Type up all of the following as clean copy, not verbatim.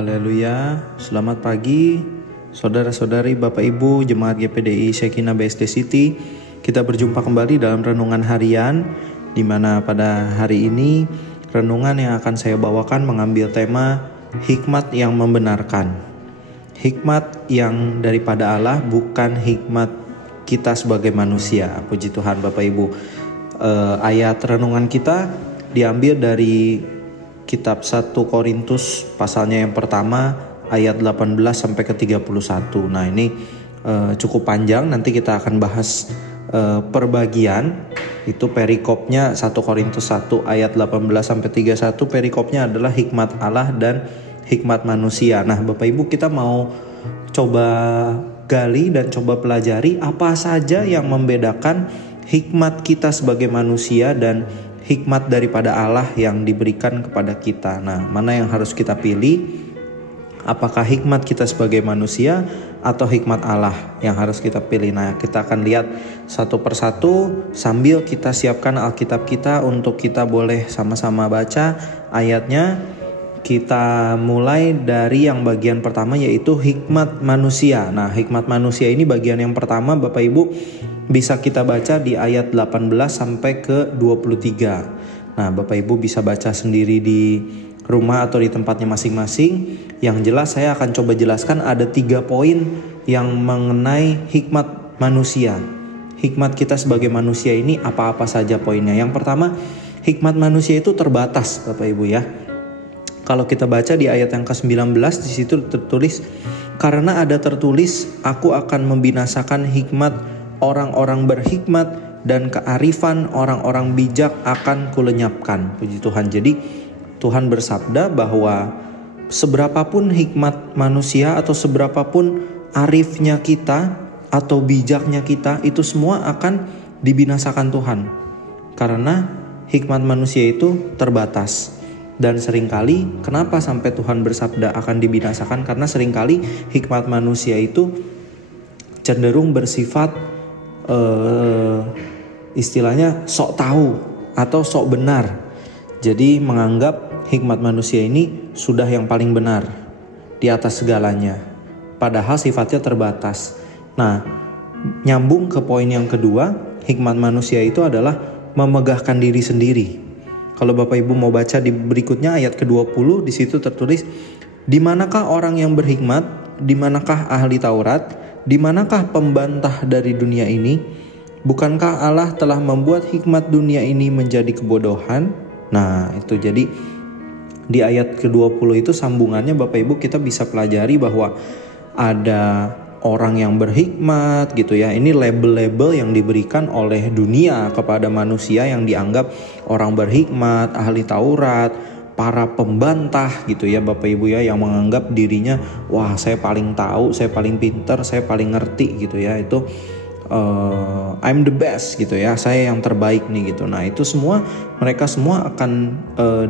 Haleluya, selamat pagi saudara-saudari, Bapak Ibu, Jemaat GPDI Shekinah BSD City. Kita berjumpa kembali dalam renungan harian, di mana pada hari ini renungan yang akan saya bawakan mengambil tema hikmat yang membenarkan. Hikmat yang daripada Allah, bukan hikmat kita sebagai manusia. Puji Tuhan Bapak Ibu. Ayat renungan kita diambil dari Kitab 1 Korintus pasalnya yang pertama ayat 18 sampai ke 31. Nah, ini cukup panjang, nanti kita akan bahas per bagian. Itu perikopnya 1 Korintus 1 ayat 18 sampai 31. Perikopnya adalah hikmat Allah dan hikmat manusia. Nah, Bapak Ibu, kita mau coba gali dan coba pelajari apa saja yang membedakan hikmat kita sebagai manusia dan hikmat daripada Allah yang diberikan kepada kita. Nah, mana yang harus kita pilih? Apakah hikmat kita sebagai manusia atau hikmat Allah yang harus kita pilih? Nah, kita akan lihat satu persatu sambil kita siapkan Alkitab kita untuk kita boleh sama-sama baca ayatnya. Kita mulai dari yang bagian pertama, yaitu hikmat manusia. Nah, hikmat manusia ini bagian yang pertama, Bapak Ibu, bisa kita baca di ayat 18 sampai ke 23. Nah, Bapak Ibu bisa baca sendiri di rumah atau di tempatnya masing-masing. Yang jelas saya akan coba jelaskan ada 3 poin yang mengenai hikmat manusia. Hikmat kita sebagai manusia ini apa-apa saja poinnya. Yang pertama, hikmat manusia itu terbatas, Bapak Ibu ya. Kalau kita baca di ayat yang ke-19, di situ tertulis, karena ada tertulis, aku akan membinasakan hikmat orang-orang berhikmat dan kearifan orang-orang bijak akan kulenyapkan. Puji Tuhan. Jadi Tuhan bersabda bahwa seberapapun hikmat manusia atau seberapapun arifnya kita atau bijaknya kita, itu semua akan dibinasakan Tuhan. Karena hikmat manusia itu terbatas. Dan seringkali kenapa sampai Tuhan bersabda akan dibinasakan? Karena seringkali hikmat manusia itu cenderung bersifat istilahnya sok tahu atau sok benar. Jadi menganggap hikmat manusia ini sudah yang paling benar di atas segalanya, padahal sifatnya terbatas. Nah, nyambung ke poin yang kedua, hikmat manusia itu adalah memegahkan diri sendiri. Kalau Bapak Ibu mau baca di berikutnya ayat ke-20, di situ tertulis, di manakah orang yang berhikmat, di manakah ahli Taurat, di manakah pembantah dari dunia ini? Bukankah Allah telah membuat hikmat dunia ini menjadi kebodohan? Nah, itu jadi di ayat ke-20 itu sambungannya Bapak Ibu kita bisa pelajari bahwa ada orang yang berhikmat gitu ya. Ini label-label yang diberikan oleh dunia kepada manusia yang dianggap orang berhikmat, ahli Taurat, para pembantah gitu ya Bapak Ibu ya, yang menganggap dirinya wah saya paling tahu, saya paling pintar, saya paling ngerti gitu ya. Itu I'm the best gitu ya, saya yang terbaik nih gitu. Nah, itu semua mereka semua akan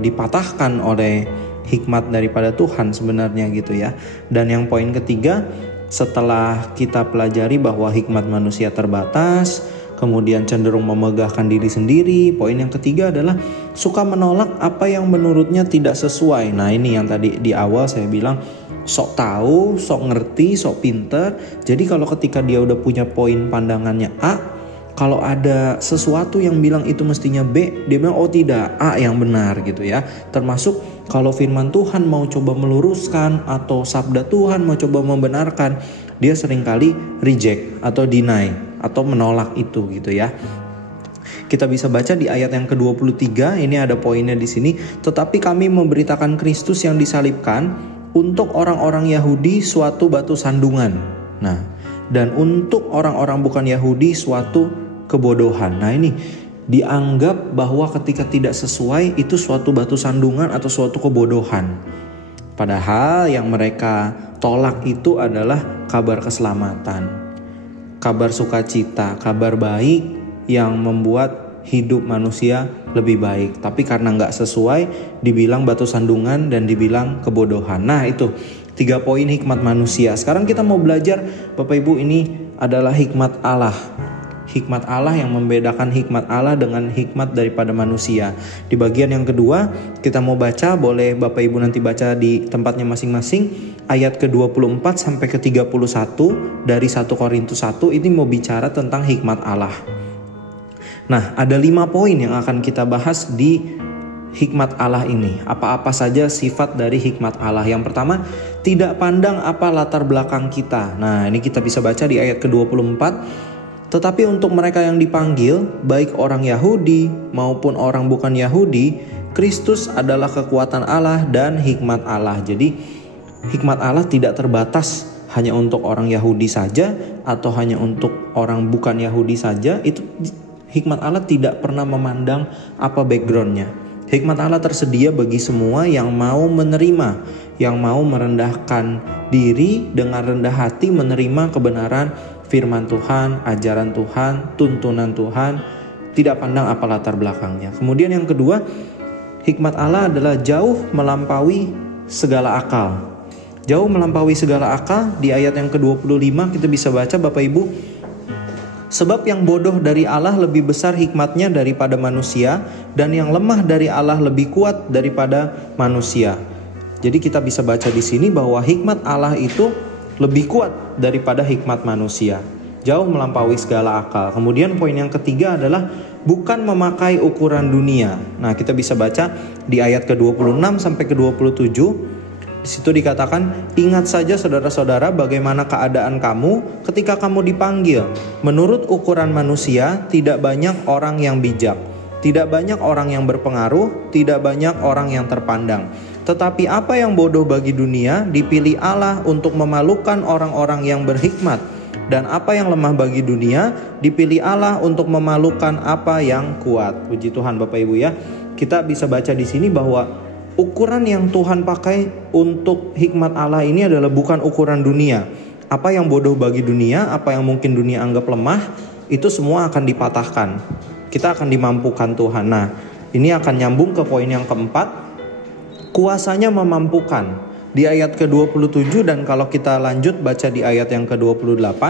dipatahkan oleh hikmat daripada Tuhan sebenarnya gitu ya. Dan yang poin ketiga, setelah kita pelajari bahwa hikmat manusia terbatas, kemudian cenderung memegahkan diri sendiri, poin yang ketiga adalah suka menolak apa yang menurutnya tidak sesuai. Nah, ini yang tadi di awal saya bilang, sok tahu, sok ngerti, sok pinter. Jadi kalau ketika dia udah punya poin pandangannya A, kalau ada sesuatu yang bilang itu mestinya B, dia bilang oh tidak, A yang benar gitu ya. Termasuk kalau firman Tuhan mau coba meluruskan atau sabda Tuhan mau coba membenarkan, dia seringkali reject atau deny atau menolak itu gitu ya. Kita bisa baca di ayat yang ke-23, ini ada poinnya di sini. Tetapi kami memberitakan Kristus yang disalibkan, untuk orang-orang Yahudi suatu batu sandungan. Nah, dan untuk orang-orang bukan Yahudi suatu kebodohan. Nah, ini dianggap bahwa ketika tidak sesuai itu suatu batu sandungan atau suatu kebodohan. Padahal yang mereka tolak itu adalah kabar keselamatan, kabar sukacita, kabar baik yang membuat hidup manusia lebih baik. Tapi karena gak sesuai, dibilang batu sandungan dan dibilang kebodohan. Nah, itu 3 poin hikmat manusia. Sekarang kita mau belajar Bapak Ibu, ini adalah hikmat Allah. hikmat Allah, yang membedakan hikmat Allah dengan hikmat daripada manusia. Di bagian yang kedua kita mau baca, boleh Bapak Ibu nanti baca di tempatnya masing-masing, ayat ke-24 sampai ke-31 dari 1 Korintus 1. Ini mau bicara tentang hikmat Allah. Nah, ada 5 poin yang akan kita bahas di hikmat Allah ini. Apa-apa saja sifat dari hikmat Allah. Yang pertama, tidak pandang apa latar belakang kita. Nah, ini kita bisa baca di ayat ke-24. Tetapi untuk mereka yang dipanggil, baik orang Yahudi maupun orang bukan Yahudi, Kristus adalah kekuatan Allah dan hikmat Allah. Jadi, hikmat Allah tidak terbatas hanya untuk orang Yahudi saja atau hanya untuk orang bukan Yahudi saja. Itu hikmat Allah tidak pernah memandang apa backgroundnya. Hikmat Allah tersedia bagi semua yang mau menerima, yang mau merendahkan diri dengan rendah hati menerima kebenaran firman Tuhan, ajaran Tuhan, tuntunan Tuhan, tidak pandang apa latar belakangnya. Kemudian yang kedua, hikmat Allah adalah jauh melampaui segala akal. Jauh melampaui segala akal. Di ayat yang ke-25 kita bisa baca, Bapak Ibu, sebab yang bodoh dari Allah lebih besar hikmatnya daripada manusia, dan yang lemah dari Allah lebih kuat daripada manusia. Jadi kita bisa baca di sini bahwa hikmat Allah itu lebih kuat daripada hikmat manusia. Jauh melampaui segala akal. Kemudian poin yang ketiga adalah bukan memakai ukuran dunia. Nah, kita bisa baca di ayat ke-26 sampai ke-27. Di situ dikatakan, ingat saja saudara-saudara bagaimana keadaan kamu ketika kamu dipanggil. Menurut ukuran manusia, tidak banyak orang yang bijak, tidak banyak orang yang berpengaruh, tidak banyak orang yang terpandang. Tetapi apa yang bodoh bagi dunia, dipilih Allah untuk memalukan orang-orang yang berhikmat. Dan apa yang lemah bagi dunia, dipilih Allah untuk memalukan apa yang kuat. Puji Tuhan Bapak Ibu ya. Kita bisa baca di sini bahwa ukuran yang Tuhan pakai untuk hikmat Allah ini adalah bukan ukuran dunia. Apa yang bodoh bagi dunia, apa yang mungkin dunia anggap lemah, itu semua akan dipatahkan. Kita akan dimampukan Tuhan. Nah, ini akan nyambung ke poin yang keempat. Kuasanya memampukan. Di ayat ke-27, dan kalau kita lanjut baca di ayat yang ke-28,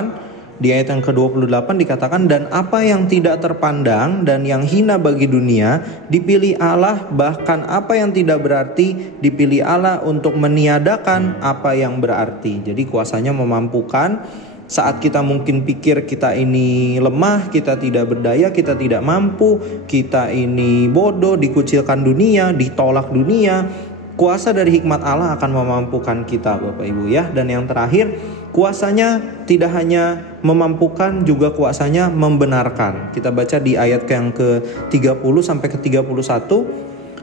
di ayat yang ke-28 dikatakan, dan apa yang tidak terpandang dan yang hina bagi dunia dipilih Allah, bahkan apa yang tidak berarti dipilih Allah untuk meniadakan apa yang berarti. Jadi kuasanya memampukan. Saat kita mungkin pikir kita ini lemah, kita tidak berdaya, kita tidak mampu, kita ini bodoh, dikucilkan dunia, ditolak dunia, kuasa dari hikmat Allah akan memampukan kita Bapak Ibu ya. Dan yang terakhir, kuasanya tidak hanya memampukan, juga kuasanya membenarkan. Kita baca di ayat yang ke-30 sampai ke-31.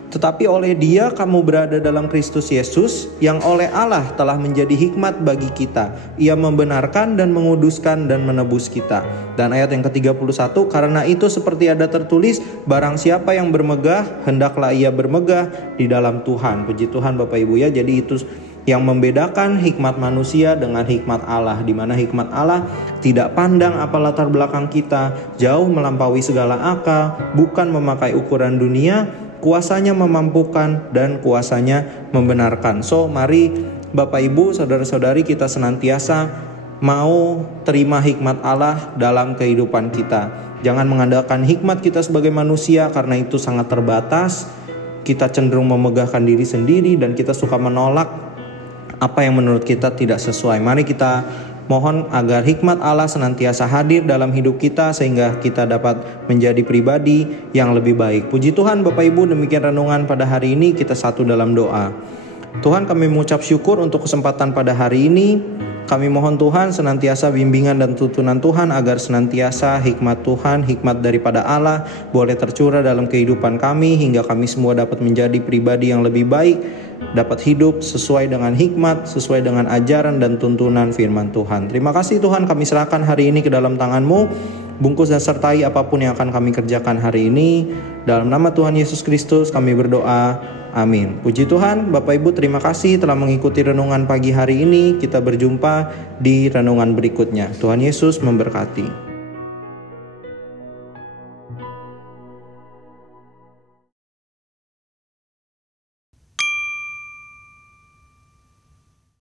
Tetapi oleh Dia kamu berada dalam Kristus Yesus, yang oleh Allah telah menjadi hikmat bagi kita. Ia membenarkan dan menguduskan dan menebus kita. Dan ayat yang ke-31, karena itu seperti ada tertulis, barang siapa yang bermegah, hendaklah ia bermegah di dalam Tuhan. Puji Tuhan Bapak Ibu ya. Jadi itu yang membedakan hikmat manusia dengan hikmat Allah, di mana hikmat Allah tidak pandang apa latar belakang kita, jauh melampaui segala akal, bukan memakai ukuran dunia, kuasanya memampukan dan kuasanya membenarkan. So, mari Bapak Ibu, saudara-saudari, kita senantiasa mau terima hikmat Allah dalam kehidupan kita. Jangan mengandalkan hikmat kita sebagai manusia, karena itu sangat terbatas. Kita cenderung memegahkan diri sendiri dan kita suka menolak apa yang menurut kita tidak sesuai. Mari kita mohon agar hikmat Allah senantiasa hadir dalam hidup kita, sehingga kita dapat menjadi pribadi yang lebih baik. Puji Tuhan Bapak Ibu, demikian renungan pada hari ini. Kita satu dalam doa. Tuhan, kami mengucap syukur untuk kesempatan pada hari ini. Kami mohon Tuhan senantiasa bimbingan dan tuntunan Tuhan, agar senantiasa hikmat Tuhan, hikmat daripada Allah boleh tercurah dalam kehidupan kami, hingga kami semua dapat menjadi pribadi yang lebih baik, dapat hidup sesuai dengan hikmat, sesuai dengan ajaran dan tuntunan firman Tuhan. Terima kasih Tuhan, kami serahkan hari ini ke dalam tangan-Mu. Bungkus dan sertai apapun yang akan kami kerjakan hari ini. Dalam nama Tuhan Yesus Kristus kami berdoa. Amin. Puji Tuhan. Bapak Ibu, terima kasih telah mengikuti renungan pagi hari ini. Kita berjumpa di renungan berikutnya. Tuhan Yesus memberkati.